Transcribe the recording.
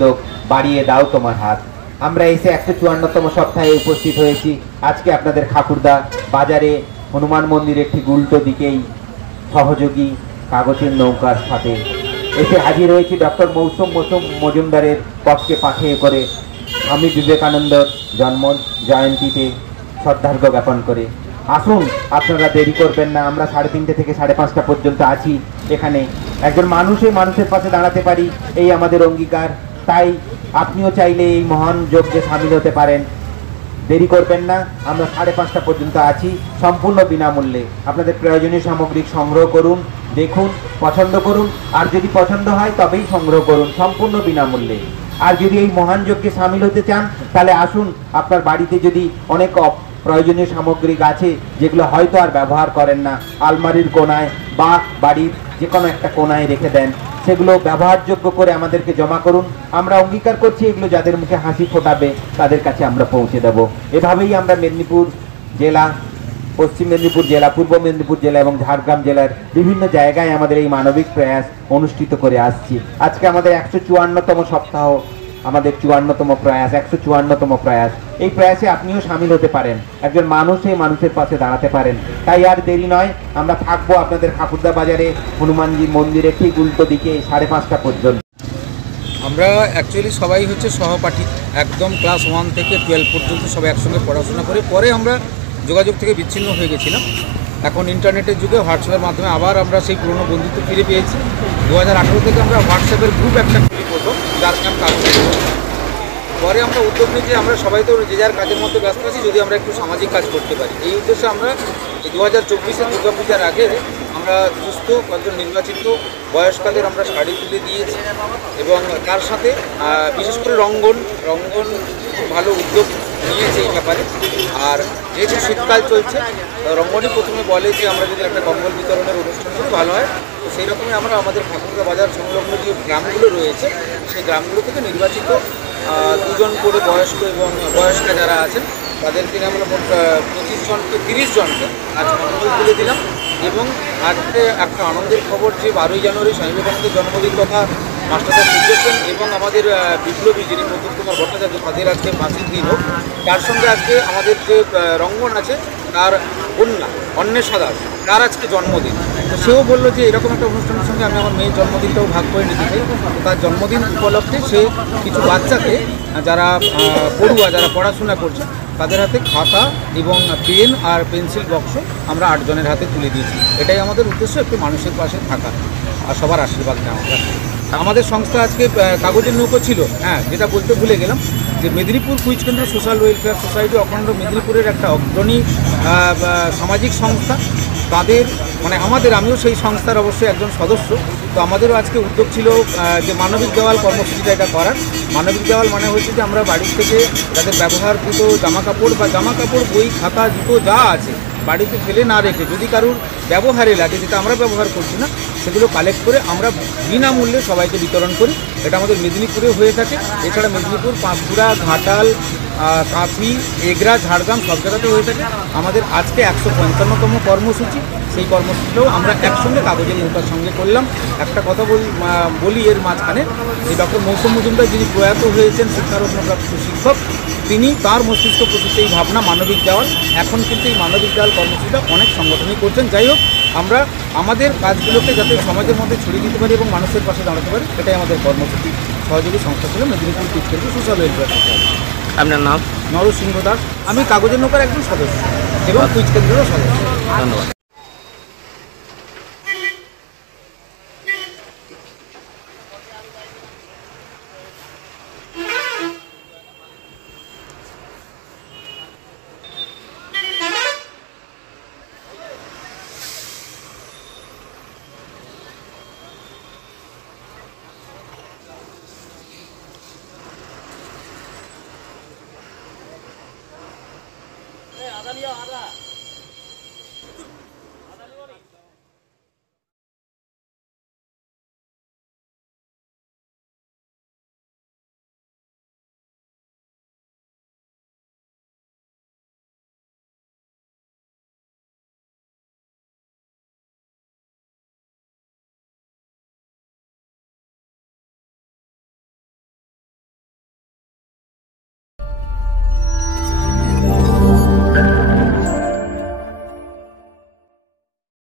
তো বাড়িয়ে দাও তোমার হাত। আমরা এসে 154তম সপ্তাহে উপস্থিত হয়েছি। আজকে আপনাদের খাকুরদা বাজারে হনুমান মন্দিরের ঠিক উল্টো দিকেই সহযোগী কাগজের নৌকার সাথে এসে হাজির হয়েছি ডক্টর মৌসুম মজুমদারের পথকে পাঠিয়ে করে স্বামী বিবেকানন্দর জন্ম জয়ন্তীতে শ্রদ্ধার্ঘ্য জ্ঞাপন করে। আসুন, আপনারা দেরি করবেন না। আমরা 3:30 থেকে 5:30 পর্যন্ত আছি এখানে। একজন মানুষের পাশে দাঁড়াতে পারি, এই আমাদের অঙ্গীকার। তাই আপনিও চাইলে এই মহান যজ্ঞে সামিল হতে পারেন। দেরি করবেন না। আমরা 5:30 পর্যন্ত আছি, সম্পূর্ণ বিনামূল্যে। আপনাদের প্রয়োজনীয় সামগ্রিক সংগ্রহ করুন, দেখুন, পছন্দ করুন, আর যদি পছন্দ হয় তবেই সংগ্রহ করুন, সম্পূর্ণ বিনামূল্যে। আর যদি এই মহান যজ্ঞে সামিল হতে চান তাহলে আসুন। আপনার বাড়িতে যদি অনেক প্রয়োজনীয় সামগ্রিক আছে যেগুলো হয়তো আর ব্যবহার করেন না, আলমারির কোনায় বা বাড়ির যে কোনো একটা কোনায় রেখে দেন, সেগুলো ব্যবহারযোগ্য করে আমাদেরকে জমা করুন। আমরা অঙ্গীকার করছি এগুলো যাদের মুখে হাসি ফোটাবে তাদের কাছে আমরা পৌঁছে দেব। এভাবেই আমরা মেদিনীপুর জেলা, পশ্চিম মেদিনীপুর জেলা, পূর্ব মেদিনীপুর জেলা এবং ঝাড়গ্রাম জেলার বিভিন্ন জায়গায় আমাদের এই মানবিক প্রয়াস অনুষ্ঠিত করে আসছি। আজকে আমাদের 154তম সপ্তাহ, আমাদের 54তম প্রয়াস, 154তম প্রয়াস। এই প্রয়াসে আপনিও সামিল হতে পারেন, একজন মানুষের পাশে দাঁড়াতে পারেন। তাই আর দেরি নয়, আমরা থাকবো আপনাদের খাকুরদা বাজারে হনুমানজি মন্দিরের ঠিক উল্টো দিকে 5:30 পর্যন্ত। আমরা অ্যাকচুয়ালি সবাই হচ্ছে সহপাঠী, একদম ক্লাস 1 থেকে 12 পর্যন্ত সবাই একসঙ্গে পড়াশোনা করে পরে আমরা যোগাযোগ থেকে বিচ্ছিন্ন হয়ে গেছিলাম। এখন ইন্টারনেটের যুগে হোয়াটসঅ্যাপের মাধ্যমে আবার আমরা সেই পুরনো বন্ধুত্ব ফিরে পেয়েছি। 2018 থেকে আমরা হোয়াটসঅ্যাপের গ্রুপ একটা খুলি প্রথম, যার নাম কাগজ। পরে আমরা উদ্যোগ নিই যে আমরা সবাই তো যে যার কাজের মধ্যে ব্যস্ত আছি, যদি আমরা একটু সামাজিক কাজ করতে পারি। এই উদ্দেশ্যে আমরা এই 2024-এ দুর্গাপূজার আগে আমরা সুস্থ কয়েকজন নির্বাচিত বয়সকালের আমরা শাড়ি তুলে দিয়েছি এবং তার সাথে বিশেষ করে রঙ্গন খুব ভালো উদ্যোগ নিয়েছে এই ব্যাপারে। আর যেহেতু শীতকাল চলছে, রঙ্গনই প্রথমে বলে যে আমরা যদি একটা কম্বল বিতরণের অনুষ্ঠান করি ভালো হয়। তো সেই রকমই আমরা আমাদের খাকুরদা বাজার সংলগ্ন যে গ্রামগুলো রয়েছে সেই গ্রামগুলো থেকে নির্বাচিত 2 জন করে বয়স্ক এবং বয়স্কা যারা আছেন তাদেরকে আমরা মোট 25 জনকে 30 জনকে আজ কম্বল তুলে দিলাম। এবং আজকে একটা আনন্দের খবর যে 12ই জানুয়ারি স্বামী বিবেকানন্দের জন্মদিন তথা মাস্টারদা সূর্য সেন এবং আমাদের বিপ্লবী যিনি প্রদ্যুৎ কুমার ভট্টাচার্য, তাদের আজকে ফাঁসির দিন হোক। তার সঙ্গে আজকে আমাদের যে রঙ্গন আছে তার কন্যা অন্বেষা দাস, তার আজকে জন্মদিন। তো সেও বললো যে এরকম একটা অনুষ্ঠানের সঙ্গে আমি আমার মেয়ের জন্মদিনটাও ভাগ করে নিতে চাই। তার জন্মদিন উপলক্ষে সে কিছু বাচ্চাকে, যারা পড়ুয়া, যারা পড়াশোনা করছে, তাদের হাতে খাতা এবং পেন আর পেন্সিল বক্স আমরা 8 জনের হাতে তুলে দিয়েছি। এটাই আমাদের উদ্দেশ্য, একটু মানুষের পাশে থাকা আর সবার আশীর্বাদ নেওয়া। আমাদের সংস্থা আজকে কাগজের নৌকো ছিল, যেটা বলতে ভুলে গেলাম, যে মেদিনীপুর কুইজ কেন্দ্র সোশ্যাল ওয়েলফেয়ার সোসাইটি অখণ্ড মেদিনীপুরের একটা অগ্রণী সামাজিক সংস্থা। তাদের আমিও সেই সংস্থার অবশ্যই একজন সদস্য। তো আমাদেরও আজকে উদ্যোগ ছিল যে মানবিক দেওয়াল কর্মসূচিটা এটা করার। মানবিক দেওয়াল মানে হচ্ছে যে আমরা বাড়ির থেকে যাদের ব্যবহারকৃত জামাকাপড়, বই, খাতা, জুতো যা আছে বাড়িতে ফেলে না রেখে যদি কারুর ব্যবহারে লাগে, যেটা আমরা ব্যবহার করছি না, সেগুলো কালেক্ট করে আমরা বিনামূল্যে সবাইকে বিতরণ করি। এটা আমাদের মেদিনীপুরে হয়ে থাকে। এছাড়া মেদিনীপুর, পাঁশকুড়া, ঘাটাল, কাঁথি, এগরা, ঝাড়গ্রাম সব জায়গাতে হয়ে থাকে। আমাদের আজকে 155তম কর্মসূচি। সেই কর্মসূচিটাও আমরা একসঙ্গে কাগজের নৌকার সঙ্গে করলাম। একটা কথা বলি এর মাঝখানে, এই ডক্টর মৌসুম মজুমদার যিনি প্রয়াত হয়েছেন শিক্ষারত্নপ্রাপ্ত শিক্ষক, তিনি তার মস্তিষ্ক প্রসূত এই ভাবনা মানবিক দেওয়াল, এখন কিন্তু এই মানবিক দেওয়াল কর্মসূচিটা অনেক সংগঠনই করছেন। যাই হোক, আমরা আমাদের কাজগুলোকে যাতে সমাজের মধ্যে ছড়িয়ে দিতে পারি এবং মানুষের পাশে দাঁড়াতে পারি, এটাই আমাদের কর্মসূচি। সহযোগী সংস্থা ছিল মেদিনীপুর কুইজ কেন্দ্র সোশ্যাল ওয়েলফেয়ার সোসাইটি। আপনার নাম? নরসিংহ দাস। আমি কাগজের নৌকার একজন সদস্য এবং কুইজ কেন্দ্রেরও সদস্য। ধন্যবাদ। আদা